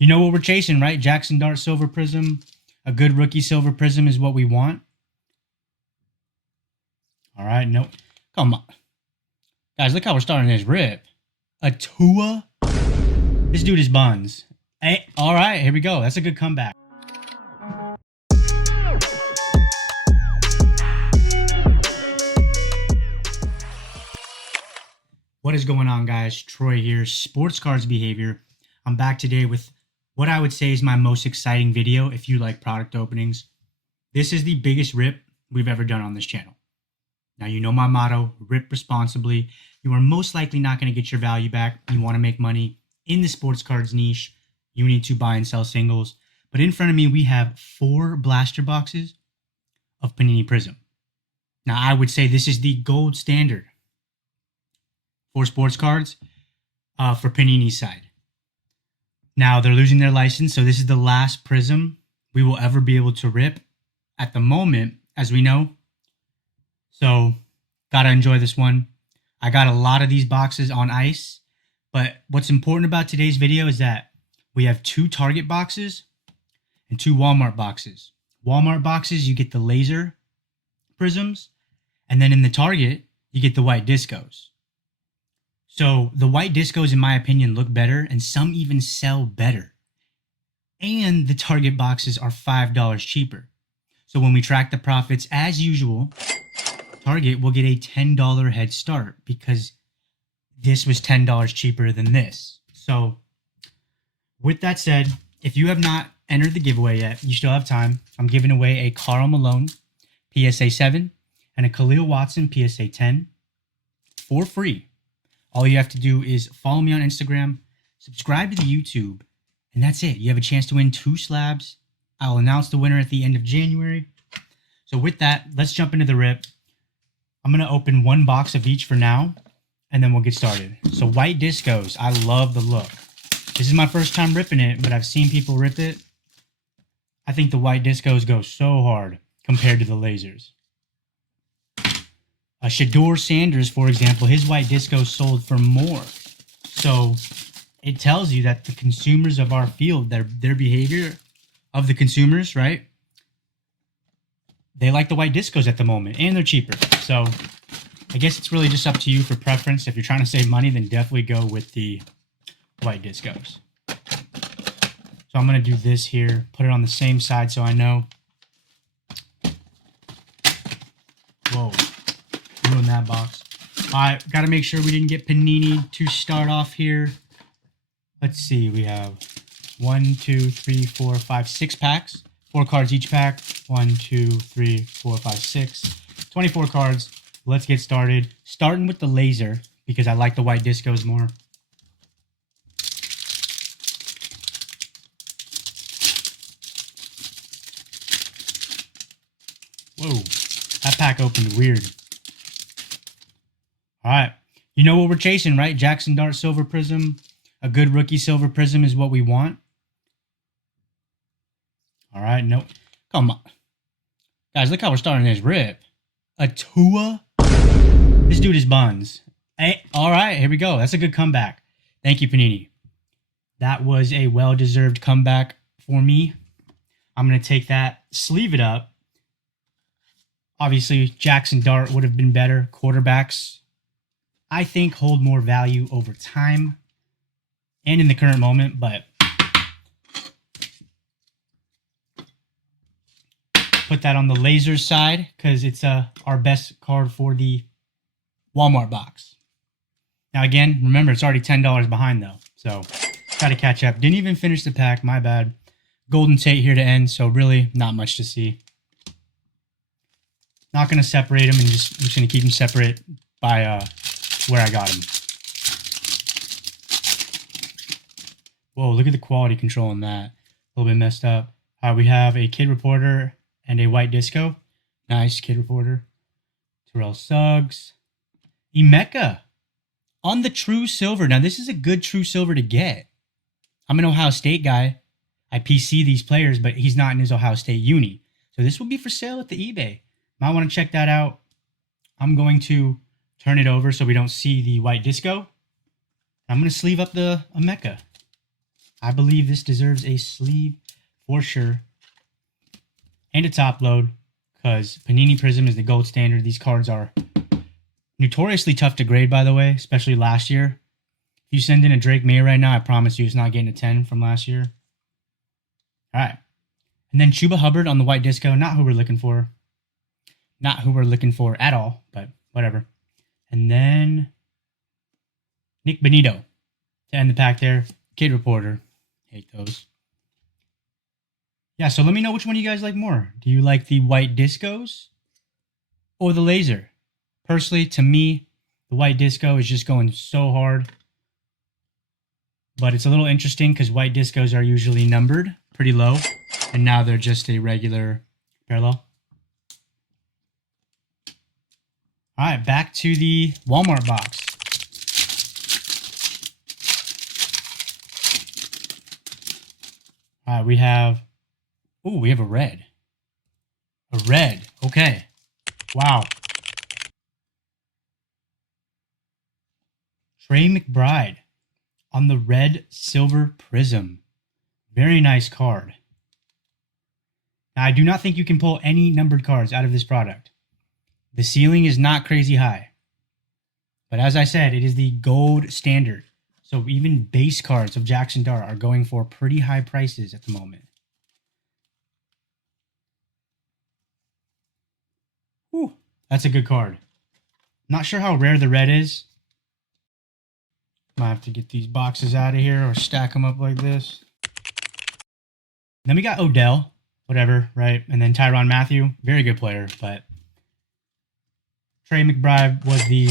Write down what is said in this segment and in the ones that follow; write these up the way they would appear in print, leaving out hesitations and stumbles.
You know what we're chasing, right? Jaxson Dart Silver Prizm. A good rookie Silver Prizm is what we want. All right, no. Come on. Guys, look how we're starting this rip. A Tua? This dude is buns. Hey, all right, here we go. That's a good comeback. What is going on, guys? Troy here, Sports Cards Behavior. I'm back today with what I would say is my most exciting video if you like product openings. This is the biggest rip we've ever done on this channel. Now, you know my motto, rip responsibly. You are most likely not going to get your value back. You want to make money in the sports cards niche. You need to buy and sell singles. But in front of me, we have 4 blaster boxes of Panini Prizm. Now, I would say this is the gold standard for sports cards for Panini's side. Now, they're losing their license, so this is the last Prizm we will ever be able to rip at the moment, as we know. So, gotta enjoy this one. I got a lot of these boxes on ice, but what's important about today's video is that we have 2 Target boxes and 2 Walmart boxes. Walmart boxes, you get the Lazer Prizms, and then in the Target, you get the White Discos. So the White Discos, in my opinion, look better, and some even sell better. And the Target boxes are $5 cheaper. So when we track the profits, as usual, Target will get a $10 head start because this was $10 cheaper than this. So with that said, if you have not entered the giveaway yet, you still have time. I'm giving away a Karl Malone PSA 7 and a Khalil Watson PSA 10 for free. All you have to do is follow me on Instagram, subscribe to the YouTube, and that's it. You have a chance to win 2 slabs. I'll announce the winner at the end of January. So with that, let's jump into the rip. I'm going to open 1 box of each for now, and then we'll get started. So White Discos, I love the look. This is my first time ripping it, but I've seen people rip it. I think the White Discos go so hard compared to the Lasers. Shedeur Sanders, for example, his White Disco sold for more. So it tells you that the consumers of our field, their behavior of the consumers, right? They like the White Discos at the moment, and they're cheaper. So I guess it's really just up to you for preference. If you're trying to save money, then definitely go with the White Discos. So I'm going to do this here, put it on the same side so I know. Whoa. Ruin that box. Alright, got to make sure we didn't get Panini to start off here. Let's see, we have 1, 2, 3, 4, 5, 6 packs. 4 cards each pack. 1, 2, 3, 4, 5, 6. 24 cards. Let's get started. Starting with the Lazer, because I like the White Discos more. Whoa, that pack opened weird. All right, you know what we're chasing, right? Jaxson Dart Silver Prizm. A good rookie Silver Prizm is what we want. All right, no. Come on. Guys, look how we're starting this rip. A Tua? This dude is buns. Hey, all right, here we go. That's a good comeback. Thank you, Panini. That was a well-deserved comeback for me. I'm going to take that, sleeve it up. Obviously, Jaxson Dart would have been better. Quarterbacks, I think, hold more value over time and in the current moment, but put that on the Lazer side because it's our best card for the Walmart box. Now, again, remember, it's already $10 behind, though, so got to catch up. Didn't even finish the pack, my bad. Golden Tate here to end, so really not much to see. Not going to separate them, and I'm just going to keep them separate by where I got them. Whoa, look at the quality control on that. A little bit messed up. We have a Kid Reporter and a White Disco. Nice, Kid Reporter. Terrell Suggs. Emeka on the True Silver. Now, this is a good True Silver to get. I'm an Ohio State guy. I PC these players, but he's not in his Ohio State uni. So this will be for sale at the eBay. Might want to check that out. I'm going to turn it over so we don't see the White Disco. I'm going to sleeve up the Emeka. I believe this deserves a sleeve for sure. And a top load, because Panini Prizm is the gold standard. These cards are notoriously tough to grade, by the way, especially last year. If you send in a Drake May right now, I promise you it's not getting a 10 from last year. All right. And then Chuba Hubbard on the white disco. Not who we're looking for. Not who we're looking for at all, but whatever. And then Nick Benito to end the pack there. Kid Reporter. Hate those. Yeah, so let me know which one you guys like more. Do you like the white discos or the laser? Personally, to me, the white disco is just going so hard. But it's a little interesting because white discos are usually numbered pretty low. And now they're just a regular parallel. All right, back to the Walmart box. All right, we have a red. A red. Okay. Wow. Trey McBride on the red silver Prizm. Very nice card. Now, I do not think you can pull any numbered cards out of this product. The ceiling is not crazy high. But as I said, it is the gold standard. So even base cards of Jaxson Dart are going for pretty high prices at the moment. Whew, that's a good card. Not sure how rare the red is. Might have to get these boxes out of here or stack them up like this. Then we got Odell, whatever, right? And then Tyrann Mathieu, very good player, but Trey McBride was the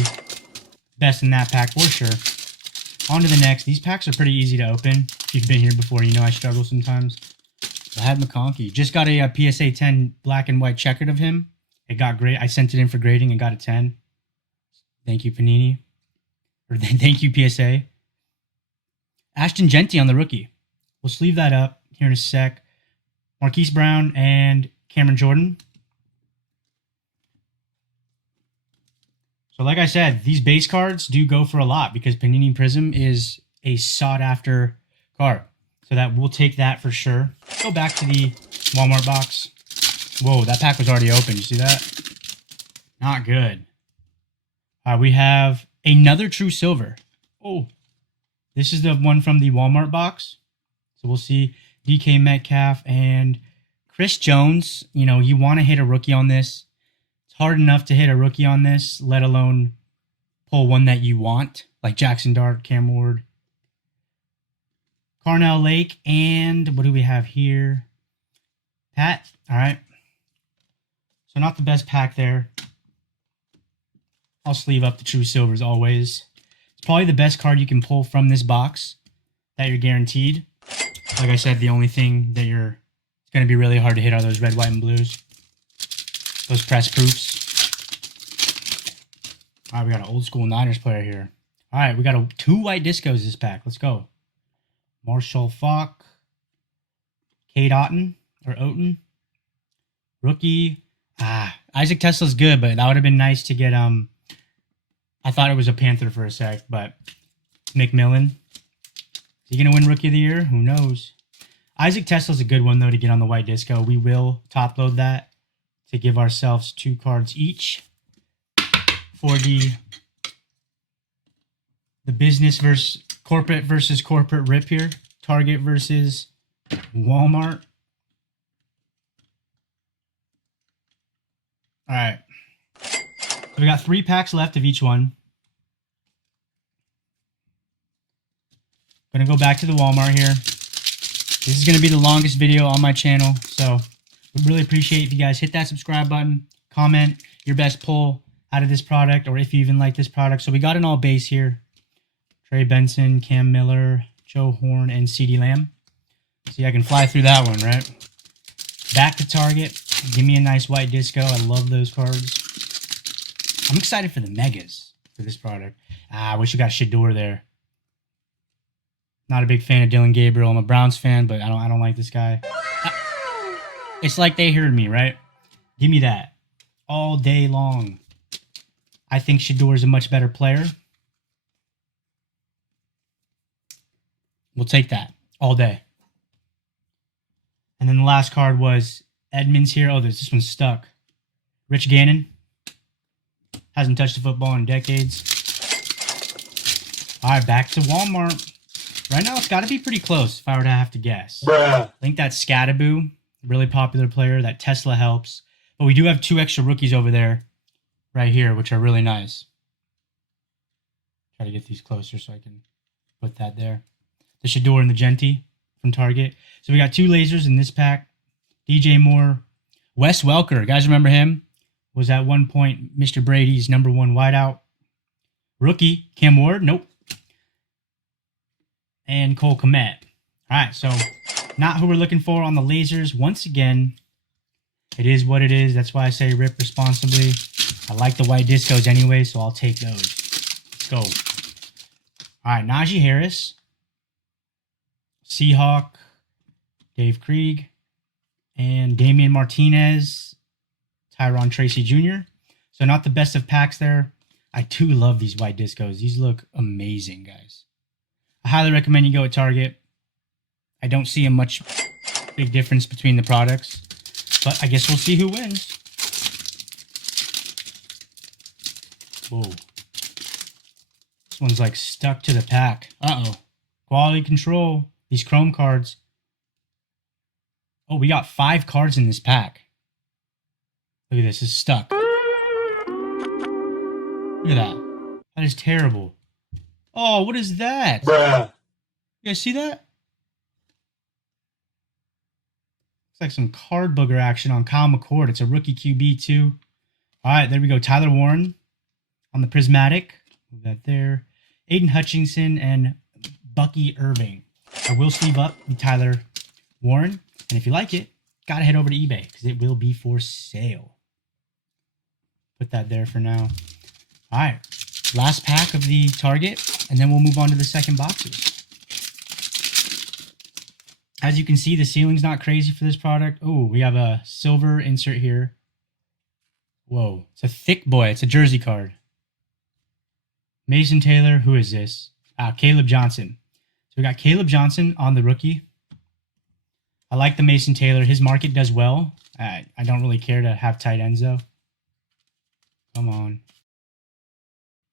best in that pack for sure. On to the next. These packs are pretty easy to open. If you've been here before, you know I struggle sometimes. I had McConkey. Just got a PSA 10 black and white checkered of him. It got great. I sent it in for grading and got a 10. Thank you, Panini. Or thank you, PSA. Ashton Genty on the rookie. We'll sleeve that up here in a sec. Marquise Brown and Cameron Jordan. So like I said, these base cards do go for a lot because Panini Prizm is a sought-after card. So that we'll take that for sure. Go back to the Walmart box. Whoa, that pack was already open. You see that? Not good. We have another True Silver. Oh, this is the one from the Walmart box. So we'll see DK Metcalf and Chris Jones. You know, you want to hit a rookie on this. It's hard enough to hit a rookie on this, let alone pull one that you want, like Jaxson Dart, Cam Ward, Carnell Lake, and what do we have here? Pat. All right. So not the best pack there. I'll sleeve up the True Silvers always. It's probably the best card you can pull from this box that you're guaranteed. Like I said, the only thing that it's going to be really hard to hit are those red, white, and blues. Those press proofs. All right, we got an old school Niners player here. All right, we got two white discos this pack. Let's go. Marshall Faulk. Cade Otton. Rookie. Isaac Tesla's good, but that would have been nice to get I thought it was a Panther for a sec, but McMillan. Is he going to win Rookie of the Year? Who knows? Isaac Tesla's a good one, though, to get on the white disco. We will top load that to give ourselves 2 cards each for the business versus corporate rip here. Target versus Walmart. All right. So we got 3 packs left of each one. Gonna go back to the Walmart here. This is gonna be the longest video on my channel, so we really appreciate if you guys hit that subscribe button, comment your best pull out of this product, or if you even like this product. So we got an all base here. Trey Benson, Cam Miller, Joe Horn, and CeeDee Lamb. See, I can fly through that one, right? Back to Target. Give me a nice white disco. I love those cards. I'm excited for the megas for this product. I wish we got Shedeur there. Not a big fan of Dylan Gabriel. I'm a Browns fan, but I don't like this guy. It's like they heard me, right? Give me that all day long. I think Shedeur is a much better player. We'll take that. all day. And then the last card was Edmonds here. Oh, this one's stuck. Rich Gannon. Hasn't touched a football in decades. All right, back to Walmart. Right now, it's got to be pretty close if I were to have to guess. Bruh. I think that's Scadaboo, really popular player. That Tesla helps. But we do have 2 extra rookies over there right here, which are really nice. Try to get these closer so I can put that there. The Shedeur and the Genty from Target. So we got 2 lasers in this pack. DJ Moore. Wes Welker. Guys remember him? Was at one point Mr. Brady's #1 wideout. Rookie, Cam Ward. Nope. And Cole Kmet. All right, so not who we're looking for on the lasers. Once again, it is what it is. That's why I say rip responsibly. I like the white discos anyway, so I'll take those. Let's go. All right, Najee Harris. Seahawk. Dave Krieg. And Damian Martinez. Tyron Tracy Jr. So not the best of packs there. I do love these white discos. These look amazing, guys. I highly recommend you go at Target. I don't see a much big difference between the products, but I guess we'll see who wins. Whoa. This one's like stuck to the pack. Uh-oh. Quality control. These chrome cards. Oh, we got 5 cards in this pack. Look at this. It's stuck. Look at that. That is terrible. Oh, what is that? Bruh. You guys see that? Looks like some card booger action on Kyle McCord. It's a rookie QB too. All right, there we go. Tyler Warren on the Prismatic. Move that there. Aiden Hutchinson and Bucky Irving. I will sleeve up the Tyler Warren. And if you like it, gotta head over to eBay because it will be for sale. Put that there for now. All right, last pack of the Target, and then we'll move on to the second boxes. As you can see, the ceiling's not crazy for this product. Oh, we have a silver insert here. Whoa, it's a thick boy. It's a jersey card. Mason Taylor, who is this? Caleb Johnson. So we got Caleb Johnson on the rookie. I like the Mason Taylor. His market does well. I don't really care to have tight ends, though. Come on.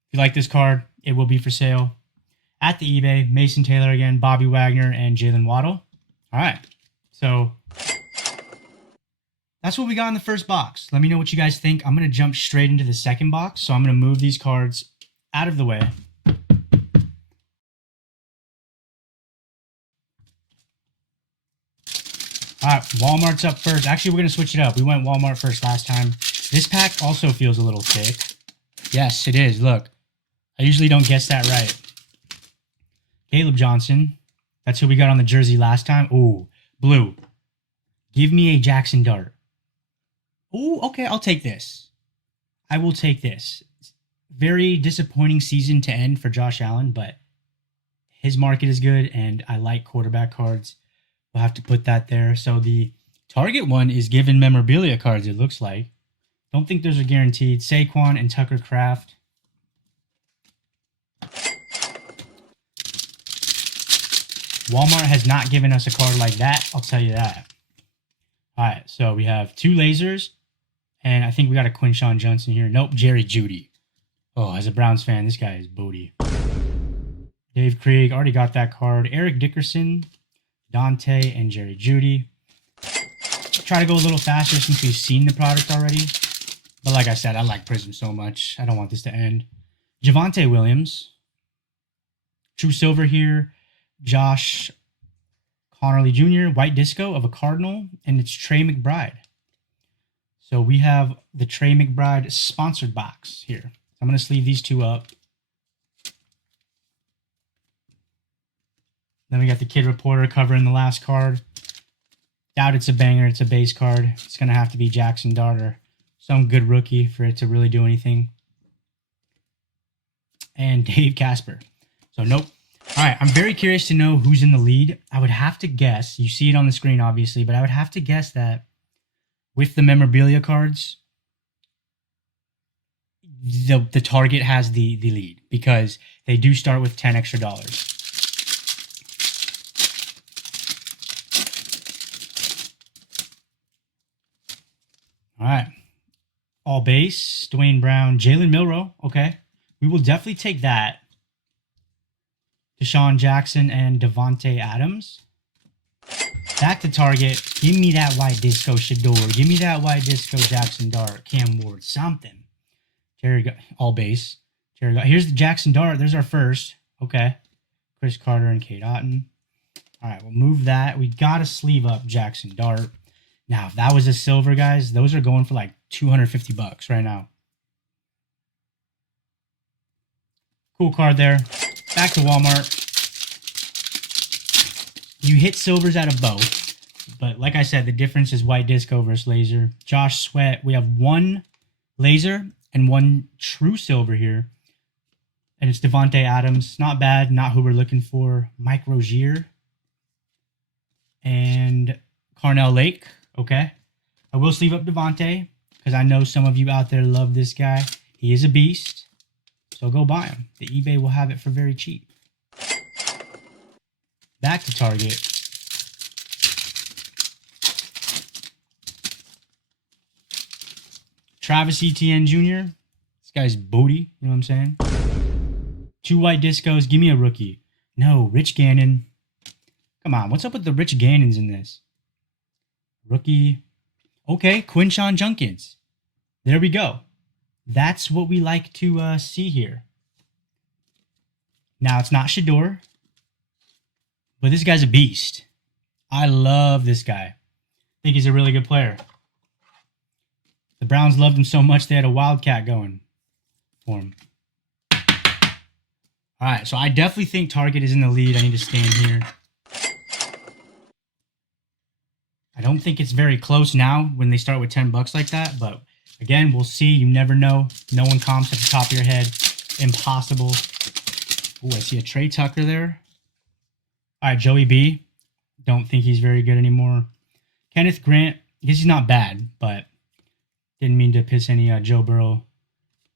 If you like this card, it will be for sale at the eBay. Mason Taylor again, Bobby Wagner, and Jalen Waddle. All right. So that's what we got in the first box. Let me know what you guys think. I'm going to jump straight into the second box. So I'm going to move these cards out of the way. All right, Walmart's up first. Actually, we're going to switch it up. We went Walmart first last time. This pack also feels a little thick. Yes, it is. Look, I usually don't guess that right. Caleb Johnson. That's who we got on the jersey last time. Ooh, blue. Give me a Jaxson dart. Ooh, okay, I'll take this. I will take this. Very disappointing season to end for Josh Allen, but his market is good, and I like quarterback cards. We'll have to put that there. So the Target one is given memorabilia cards, it looks like. Don't think those are guaranteed. Saquon and Tucker Kraft. Walmart has not given us a card like that, I'll tell you that. All right, so we have 2 lasers, and I think we got a Quinshon Johnson here. Nope, Jerry Jeudy. Oh, as a Browns fan, this guy is booty. Dave Krieg, already got that card. Eric Dickerson, Dante, and Jerry Jeudy. Try to go a little faster since we've seen the product already. But like I said, I like Prizm so much. I don't want this to end. Javonte Williams. True Silver here. Josh Connerly Jr., White Disco of a Cardinal, and it's Trey McBride. So we have the Trey McBride sponsored box here. I'm going to sleeve these 2 up. Then we got the Kid Reporter covering the last card. Doubt it's a banger. It's a base card. It's going to have to be Jaxson Dart or some good rookie for it to really do anything. And Dave Casper. So nope. All right, I'm very curious to know who's in the lead. I would have to guess. You see it on the screen, obviously, but I would have to guess that with the memorabilia cards, the Target has the lead because they do start with $10 extra. All right. All base, Dwayne Brown, Jalen Milroe. Okay. We will definitely take that. Deshaun Jackson and Devontae Adams. Back to Target. Give me that white disco Shedeur. Give me that white disco Jaxson Dart. Cam Ward. Something. All base. Here's the Jaxson Dart. There's our first. Okay. Chris Carter and Kate Otten. All right. We'll move that. We got to sleeve up Jaxson Dart. Now, if that was a silver, guys, those are going for like $250 right now. Cool card there. Back to Walmart. You hit silvers out of both, but like I said, the difference is white disco versus laser. Josh Sweat. We have one laser and one true silver here, and it's Devontae Adams. Not bad. Not who we're looking for. Mike Rozier and Carnell Lake. Okay. I will sleeve up Devontae because I know some of you out there love this guy. He is a beast. So go buy him. The eBay will have it for very cheap. Back to Target. Travis Etienne Jr. This guy's booty. You know what I'm saying? 2 white discos. Give me a rookie. No, Rich Gannon. Come on. What's up with the Rich Gannons in this? Rookie. Okay, Quinshon Junkins. There we go. That's what we like to see here. Now, it's not Shedeur, but this guy's a beast. I love this guy. I think he's a really good player. The Browns loved him so much they had a Wildcat going for him. All right, so I definitely think Target is in the lead. I need to stand here. I don't think it's very close now when they start with $10 like that, but again, we'll see. You never know. No one comps at the top of your head. Impossible. Oh, I see a Trey Tucker there. All right, Joey B. Don't think he's very good anymore. Kenneth Grant. I guess he's not bad, but didn't mean to piss any Joe Burrow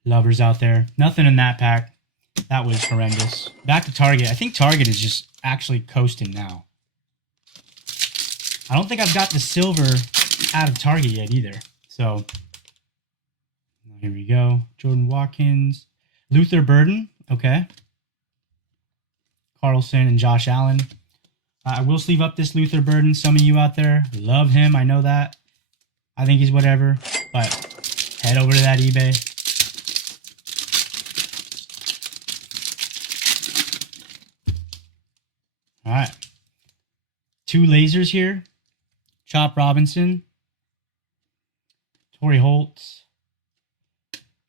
lovers out there. Nothing in that pack. That was horrendous. Back to Target. I think Target is just actually coasting now. I don't think I've got the silver out of Target yet either. So here we go. Jordan Watkins. Luther Burden. Okay. Carlson and Josh Allen. I will sleeve up this Luther Burden. Some of you out there love him. I know that. I think he's whatever. But head over to that eBay. All right. 2 lasers here. Chop Robinson. Torrey Holt.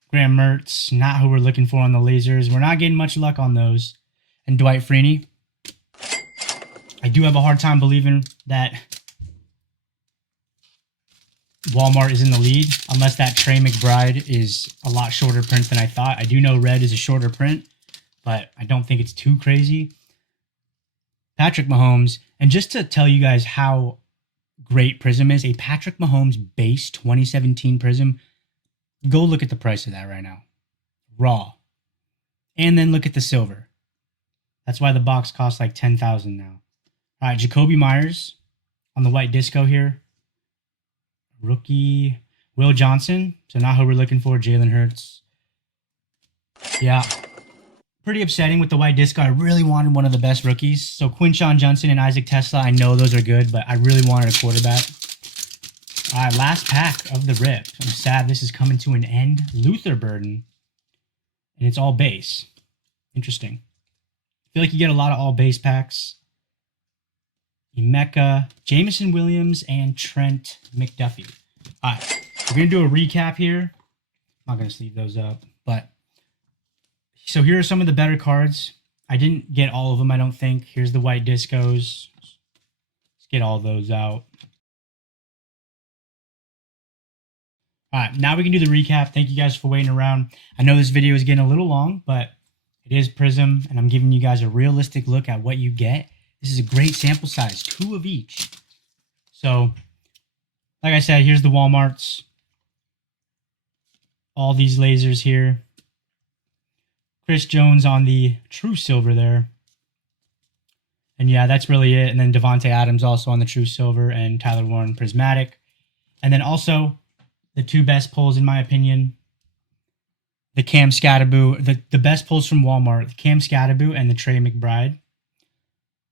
Graham Mertz. Not who we're looking for on the lasers. We're not getting much luck on those. And Dwight Freeney. I do have a hard time believing that Walmart is in the lead, unless that Trey McBride is a lot shorter print than I thought. I do know red is a shorter print, but I don't think it's too crazy. Patrick Mahomes, and just to tell you guys how great Prizm is, a Patrick Mahomes base 2017 Prizm, go look at the price of that right now. Raw. And then look at the silver. That's why the box costs like $10,000 now. All right, Jacoby Myers on the white disco here. Rookie Will Johnson. So not who we're looking for. Jalen Hurts. Yeah. Pretty upsetting with the white disco. I really wanted one of the best rookies. So Quinshon Judkins and Isaac Tesla. I know those are good, but I really wanted a quarterback. All right, last pack of the rip. I'm sad this is coming to an end. Luther Burden. And it's all base. Interesting. I feel like you get a lot of all base packs. Emeka, Jameson Williams, and Trent McDuffie. All right, we're going to do a recap here. I'm not going to sleeve those up, but so here are some of the better cards. I didn't get all of them, I don't think. Here's the white discos. Let's get all those out. All right, now we can do the recap. Thank you guys for waiting around. I know this video is getting a little long, but it is Prizm, and I'm giving you guys a realistic look at what you get. This is a great sample size, 2 of each. So, like I said, here's the Walmarts. All these lasers here. Chris Jones on the true silver there. And yeah, that's really it. And then Devontae Adams also on the true silver, and Tyler Warren prismatic. And then also The two best pulls, in my opinion, the Cam Scatterboo, the best pulls from Walmart, the Cam Scatterboo and the Trey McBride.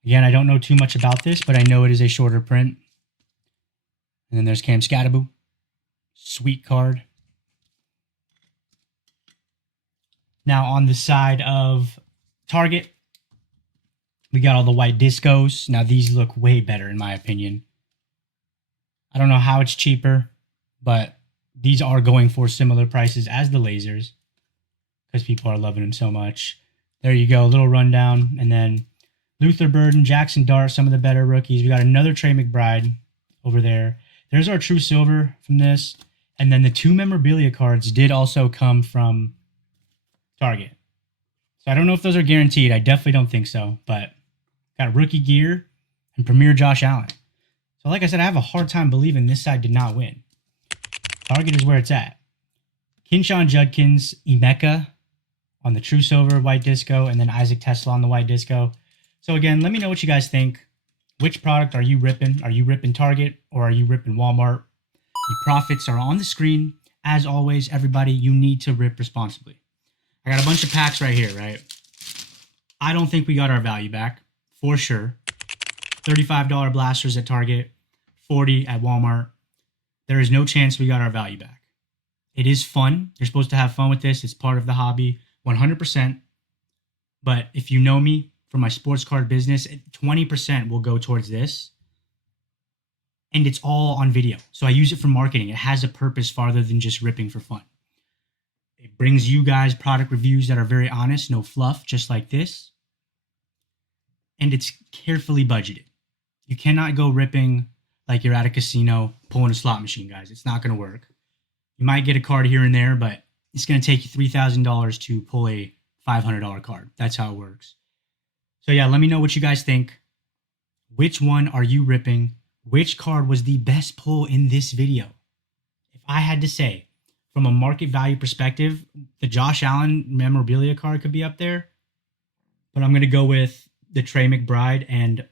Again, I don't know too much about this, but I know it is a shorter print. And then there's Cam Scatterboo. Sweet card. Now on the side of Target, we got all the white discos. Now these look way better in my opinion. I don't know how it's cheaper, but these are going for similar prices as the lasers because people are loving them so much. There you go, a little rundown. And then Luther Burden, Jaxson Dart, some of the better rookies. We got another Trey McBride over there. There's our true silver from this. And then the two memorabilia cards did also come from Target. So I don't know if those are guaranteed. I definitely don't think so. But got rookie gear and Premier Josh Allen. So like I said, I have a hard time believing this side did not win. Target is where it's at. Kinshawn Judkins, Emeka on the true silver white disco, and then Isaac Tesla on the white disco. So again, let me know what you guys think. Which product are you ripping? Are you ripping Target or are you ripping Walmart? The profits are on the screen. As always, everybody, you need to rip responsibly. I got a bunch of packs right here, right? I don't think we got our value back, for sure. $35 blasters at Target, $40 at Walmart. There is no chance we got our value back. It is fun. You're supposed to have fun with this. It's part of the hobby, 100%. But if you know me from my sports card business, 20% will go towards this. And it's all on video. So I use it for marketing. It has a purpose farther than just ripping for fun. It brings you guys product reviews that are very honest, no fluff, just like this. And it's carefully budgeted. You cannot go ripping like you're at a casino pulling a slot machine, guys. It's not going to work. You might get a card here and there, but it's going to take you $3,000 to pull a $500 card. That's how it works. So yeah, let me know what you guys think. Which one are you ripping? Which card was the best pull in this video? If I had to say, from a market value perspective, the Josh Allen memorabilia card could be up there. But I'm going to go with the Trey McBride and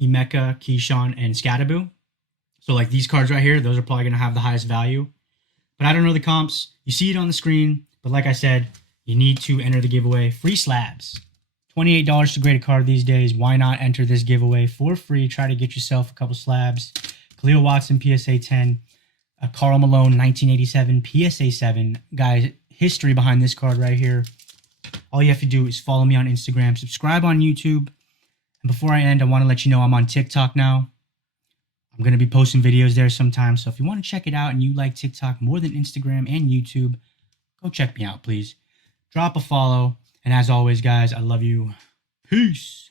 Emeka, Keyshawn, and Scatterboo. So like these cards right here, those are probably going to have the highest value. But I don't know the comps. You see it on the screen. But like I said, you need to enter the giveaway. Free slabs. $28 to grade a card these days. Why not enter this giveaway for free? Try to get yourself a couple slabs. Khalil Watson, PSA 10. Karl Malone, 1987, PSA 7. Guys, history behind this card right here. All you have to do is follow me on Instagram. Subscribe on YouTube. And before I end, I want to let you know I'm on TikTok now. I'm going to be posting videos there sometimes. So if you want to check it out and you like TikTok more than Instagram and YouTube, go check me out, please. Drop a follow. And as always, guys, I love you. Peace.